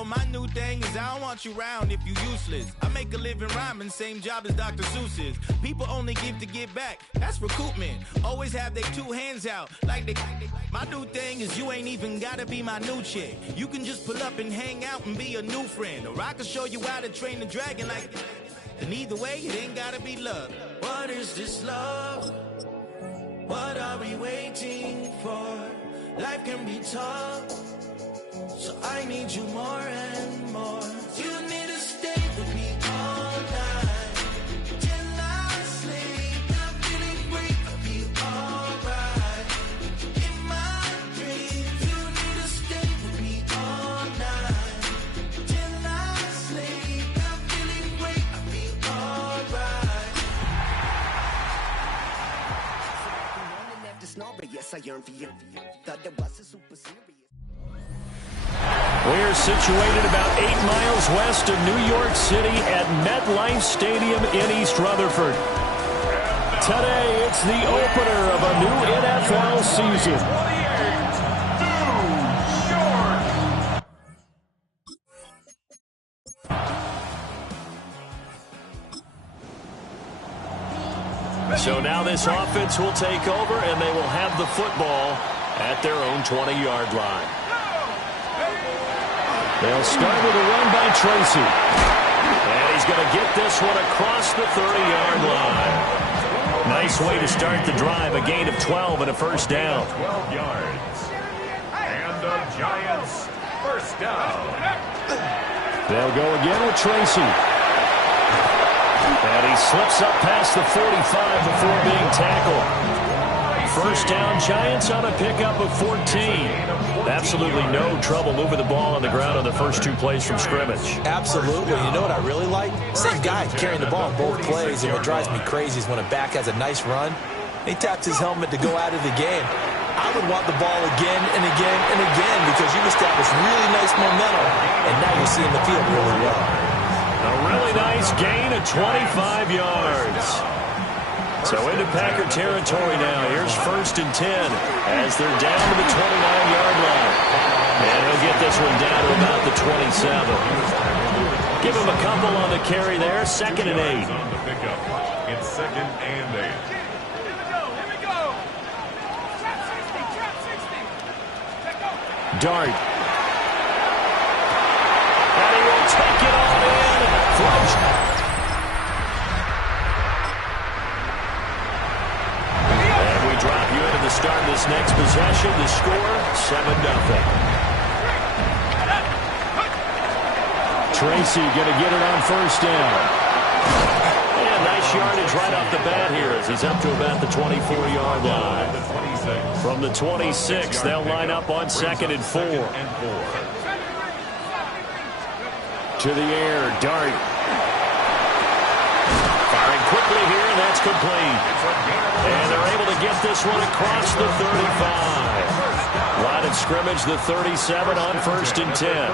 Well, my new thing is I don't want you around if you useless. I make a living rhyming, same job as Dr. Seuss's. People only give to give back, that's recoupment. Always have their two hands out, like they. My new thing is you ain't even gotta be my new chick. You can just pull up and hang out and be a new friend. Or I can show you how to train the dragon like. And either way, it ain't gotta be love. What is this love? What are we waiting for? Life can be tough, so I need you more and more. You need to stay with me all night till I sleep. I'm feeling great, I'll be alright. In my dreams, you need to stay with me all night till I sleep. I'm feeling great, I'll be alright. Yes, I yearn for you. Thought that was super serious. We're situated about 8 miles west of New York City at MetLife Stadium in East Rutherford. Today, it's the opener of a new NFL season. So now this offense will take over, and they will have the football at their own 20-yard line. They'll start with a run by Tracy. And he's going to get this one across the 30-yard line. Nice way to start the drive, a gain of 12 and a first down. 12 yards. And the Giants first down. They'll go again with Tracy. And he slips up past the 45 before being tackled. First down, Giants on a pickup of 14. Absolutely no trouble moving the ball on the ground on the first 2 plays from scrimmage. Absolutely. You know what I really like? Same guy carrying the ball in both plays, and what drives me crazy is when a back has a nice run, he taps his helmet to go out of the game. I would want the ball again and again and again because you've established really nice momentum, and now you're seeing the field really well. A really nice gain of 25 yards. So into Packer territory now. Here's 1st and 10 as they're down to the 29-yard line. And he'll get this one down to about the 27. Give him a couple on the carry there. 2nd and 8. On the pickup. It's 2nd and 8. Dart. And he will take it all in. Throws. And we drop you into the start of this next possession. The score, 7-0. Tracy going to get it on first down. And nice yardage right off the bat here as he's up to about the 24-yard line. From the 26, they'll line up on 2nd and 4. To the air, Dart. Firing quickly here, and that's complete. And they're able to get this one across the 35. Line of scrimmage, the 37 on 1st and 10.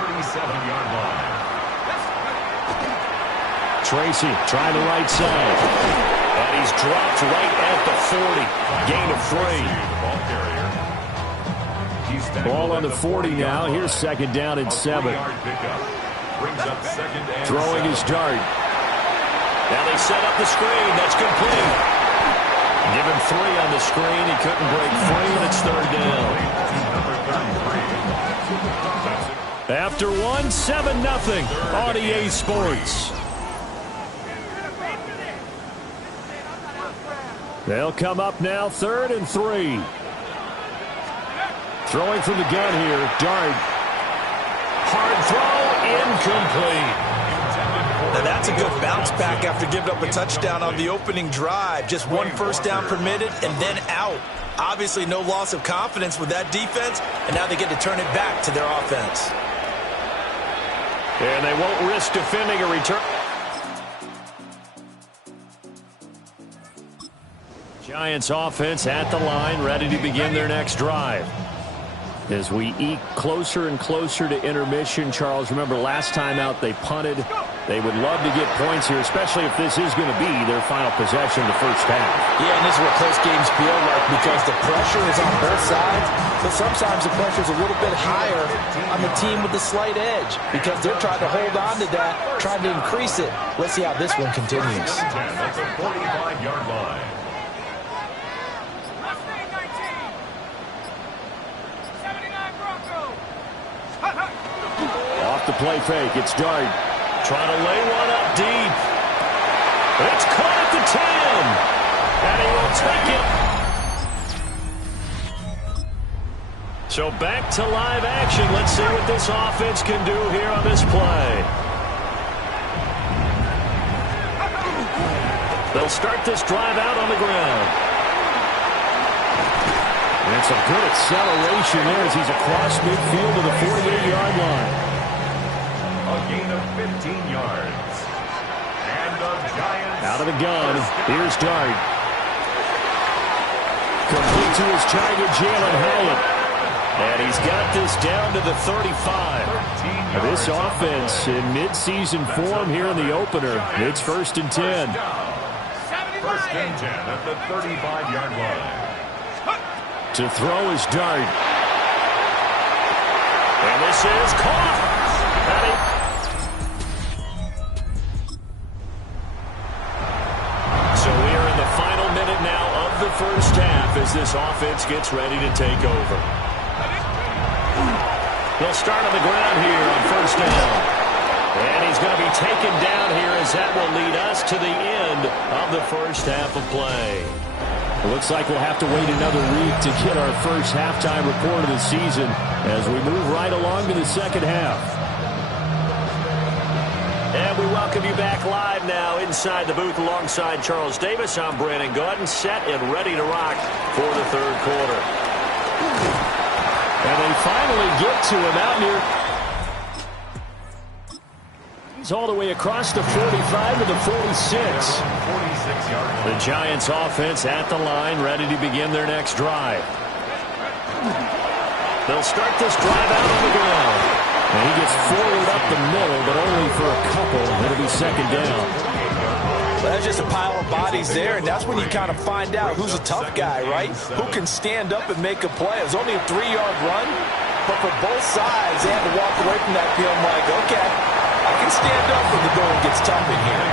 Tracy trying the right side. And he's dropped right at the 40. Gain of 3. Ball on the 40 now. Here's 2nd down and 7. Throwing his Dart. Now they set up the screen. That's complete. Give him 3 on the screen. He couldn't break free, and it's 3rd down. After 1, 7-0 on EA Sports. They'll come up now 3rd and 3. Throwing from the gun here, Dart. Hard throw, incomplete. Now that's a good bounce back after giving up a touchdown on the opening drive. Just 1 first down permitted and then out. Obviously no loss of confidence with that defense, and now they get to turn it back to their offense. And they won't risk defending a return. Giants offense at the line, ready to begin their next drive. As we eke closer and closer to intermission, Charles, remember last time out they punted They would love to get points here, especially if this is going to be their final possession of the first half. Yeah, and this is what close games feel like because the pressure is on both sides. So sometimes the pressure is a little bit higher on the team with the slight edge because they're trying to hold on to that, trying to increase it. Let's see how this one continues. That's a 45-yard line. Off the play fake, it's Dart. Trying to lay one up deep. It's caught at the 10. And he will take it. So back to live action. Let's see what this offense can do here on this play. They'll start this drive out on the ground. And some good acceleration there as he's across midfield to the 48-yard line. A gain of 15 yards. And the Giants. Out of the gun. Here's Dart. Complete to his target, Jalen Hyatt. And he's got this down to the 35. This offense in midseason form here in the opener. It's 1st and 10. 1st and 10 at the 35-yard line. To throw is Dart. And this is caught. So we are in the final minute now of the first half as this offense gets ready to take over. They'll start on the ground here on 1st down. And he's going to be taken down here as that will lead us to the end of the first half of play. It looks like we'll have to wait another week to get our first halftime report of the season as we move right along to the second half. And we welcome you back live now inside the booth alongside Charles Davis. I'm Brandon Gaudin, set and ready to rock for the third quarter. And they finally get to him out near. He's all the way across the 45 to the 46. The Giants offense at the line, ready to begin their next drive. They'll start this drive out on the ground. And he gets forward up the middle, but only for a couple. It'll be 2nd down. Well, that's just a pile of bodies there, and that's when you kind of find out who's a tough guy, right? Who can stand up and make a play. It was only a 3-yard run, but for both sides, they had to walk away from that field like, okay, I can stand up when the going gets tough in here.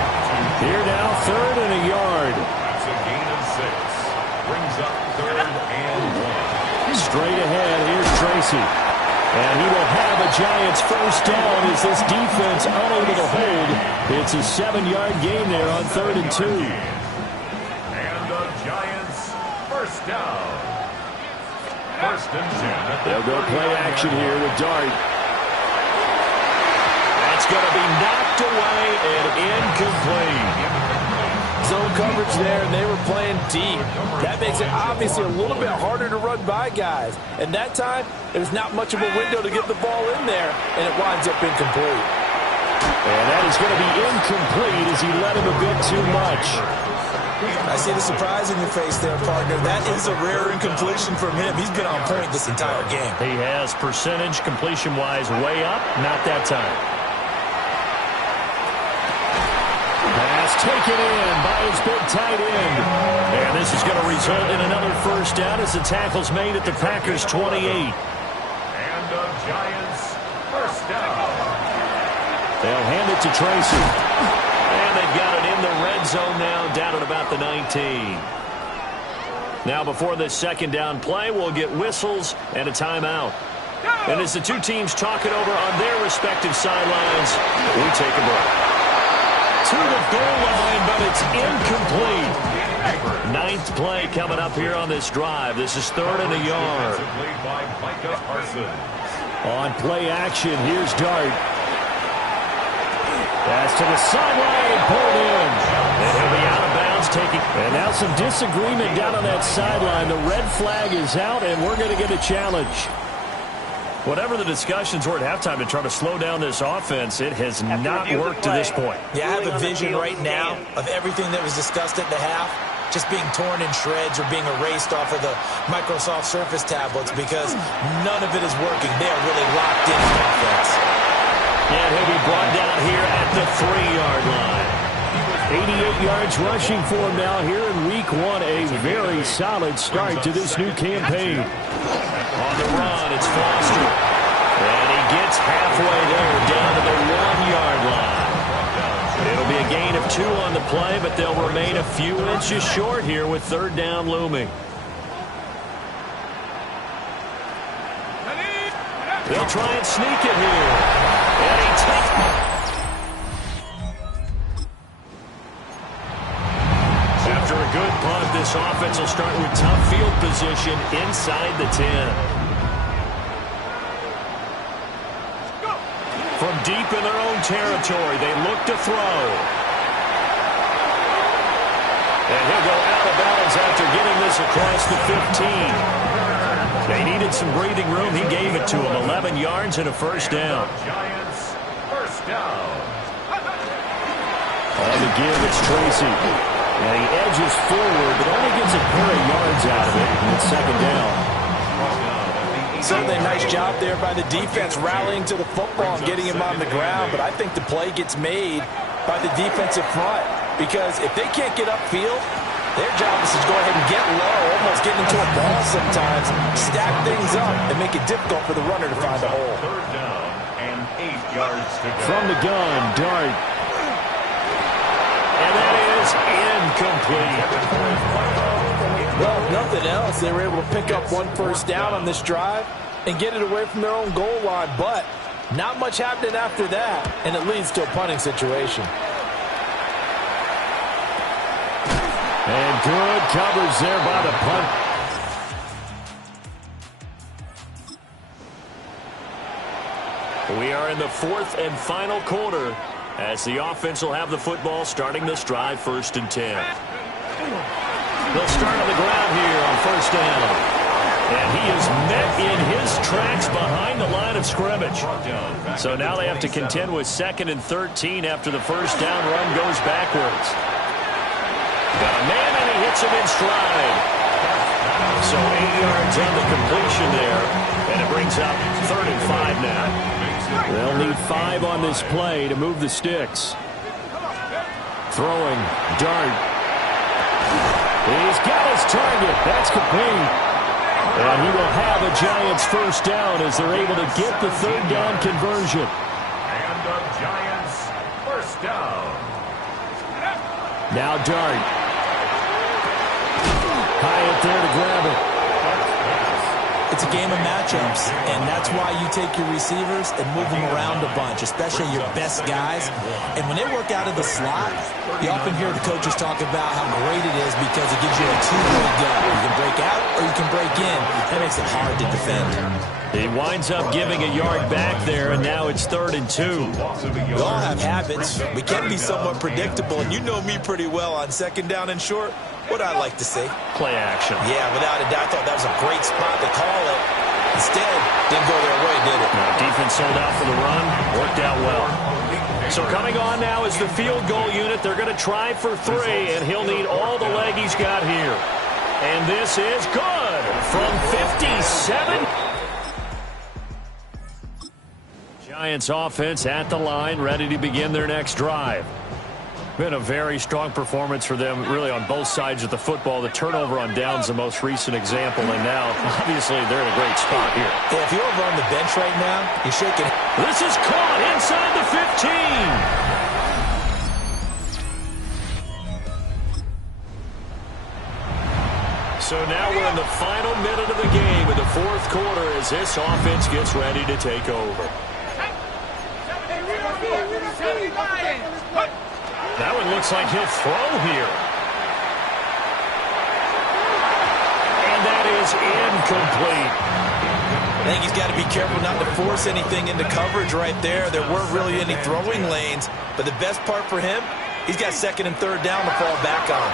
Here now, 3rd and a yard. That's a gain of 6. Brings up 3rd and 1. Straight ahead, here's Tracy. And he will have a Giants first down as this defense unable to hold. It's a 7-yard gain there on 3rd and 2. And the Giants first down. 1st and 10. They'll go play action here with Dart. That's going to be knocked away and incomplete. Zone coverage there, and they were playing deep. That makes it obviously a little bit harder to run by guys. And that time, there's not much of a window to get the ball in there, and it winds up incomplete. And that is going to be incomplete as he let him a bit too much. I see the surprise in your face there, partner. That is a rare incompletion from him. He's been on point this entire game. He has percentage completion-wise way up, not that time. Pass taken in by his big tight end. And this is going to result in another first down as the tackle's made at the Packers' 28. And the Giants first down. They'll hand it to Tracy. And they've got it in the red zone now, down at about the 19. Now before this 2nd down play, we'll get whistles and a timeout. And as the two teams talk it over on their respective sidelines, we take a break. To the goal line, but it's incomplete. 9th play coming up here on this drive. This is 3rd and a yard. On play action, here's Dart. Pass to the sideline and pulled in. And he'll be out of bounds taking. And now some disagreement down on that sideline. The red flag is out, and we're going to get a challenge. Whatever the discussions were at halftime to try to slow down this offense, it has not worked to this point. Yeah, I have a vision right now of everything that was discussed at the half just being torn in shreds or being erased off of the Microsoft Surface tablets because none of it is working. They are really locked in on offense. And he'll be brought down here at the 3-yard line. 88 yards rushing for him now here in week 1. A very solid start to this new campaign. On the run, it's Foster. And he gets halfway there, down to the 1-yard line. It'll be a gain of 2 on the play, but they'll remain a few inches short here with 3rd down looming. They'll try and sneak it here. And he takes it. After a good punt, this offense will start with tough field position inside the 10. From deep in their own territory, they look to throw. And he'll go out of bounds after getting this across the 15. They needed some breathing room. He gave it to him. 11 yards and a 1st down. Giants, 1st down. On the give, it's Tracy. And he edges forward, but only gets a pair of yards out of it. And it's 2nd down. Certainly a nice job there by the defense rallying to the football and getting him on the ground. But I think the play gets made by the defensive front. Because if they can't get upfield, their job is to go ahead and get low, almost get into a ball sometimes, stack things up, and make it difficult for the runner to find a hole. 3rd down and 8 yards to go. From the gun, Dart. And that is incomplete. Well, if nothing else, they were able to pick up 1 1st down on this drive and get it away from their own goal line. But not much happening after that, and it leads to a punting situation. And good coverage there by the punt. We are in the 4th and final quarter as the offense will have the football starting this drive 1st and 10. They'll start on the ground here on 1st down. And he is met in his tracks behind the line of scrimmage. So now they have to contend with 2nd and 13 after the 1st down run goes backwards. Got a man, and he hits him in stride. So 8 yards on the completion there, and it brings up 3rd and 5 now. They'll need 5 on this play to move the sticks. Throwing, Dart. He's got his target. That's complete. And he will have a Giants 1st down as they're able to get the 3rd down conversion. And the Giants 1st down. Now Dart. Hyatt there to grab it. It's a game of matchups, and that's why you take your receivers and move them around a bunch, especially your best guys. And when they work out of the slot, you often hear the coaches talk about how great it is because it gives you a two-way go. You can break out or you can break in. That makes it hard to defend. He winds up giving a yard back there, and now it's 3rd and 2. We all have habits. We can be somewhat predictable, and you know me pretty well on 2nd down and short. What I like to say? Play action. Yeah, without a doubt. I thought that was a great spot to call it. Instead, didn't go their way, did it? No, defense sold out for the run. Worked out well. So coming on now is the field goal unit. They're going to try for 3, and he'll need all the leg he's got here. And this is good from 57. Giants offense at the line, ready to begin their next drive. Been a very strong performance for them, really, on both sides of the football. The turnover on downs, the most recent example, and now, obviously, they're in a great spot here. Yeah, if you're over on the bench right now, you're shaking. This is caught inside the 15. So now we're in the final minute of the game in the 4th quarter as this offense gets ready to take over. That one looks like he'll throw here. And that is incomplete. I think he's got to be careful not to force anything into coverage right there. There weren't really any throwing lanes. But the best part for him, he's got 2nd and 3rd down to fall back on.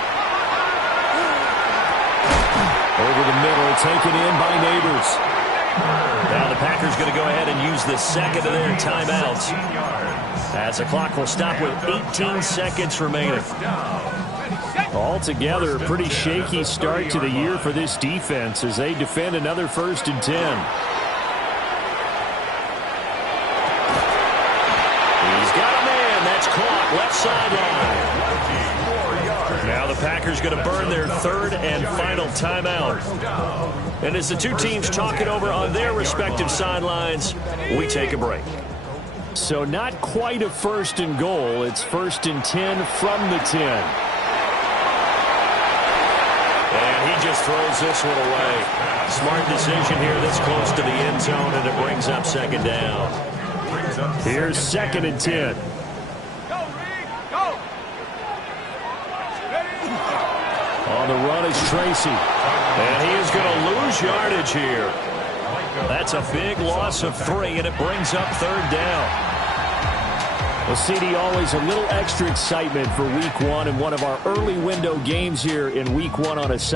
Over the middle, taken in by Neighbors. Now the Packers going to go ahead and use the 2nd of their timeouts, as the clock will stop with 18 seconds remaining. Altogether, a pretty shaky start to the year for this defense as they defend another 1st and 10. sideline. Now the Packers going to burn their third and final timeout. And as the two teams talk it over on their respective sidelines, we take a break. So not quite a 1st and goal. It's 1st and 10 from the 10. And he just throws this one away. Smart decision here this close to the end zone, and it brings up 2nd down. Here's 2nd and 10. On the run is Tracy. And he is going to lose yardage here. That's a big loss of 3, and it brings up 3rd down. Well, CD, always a little extra excitement for Week 1 and one of our early window games here in Week 1 on a Sunday.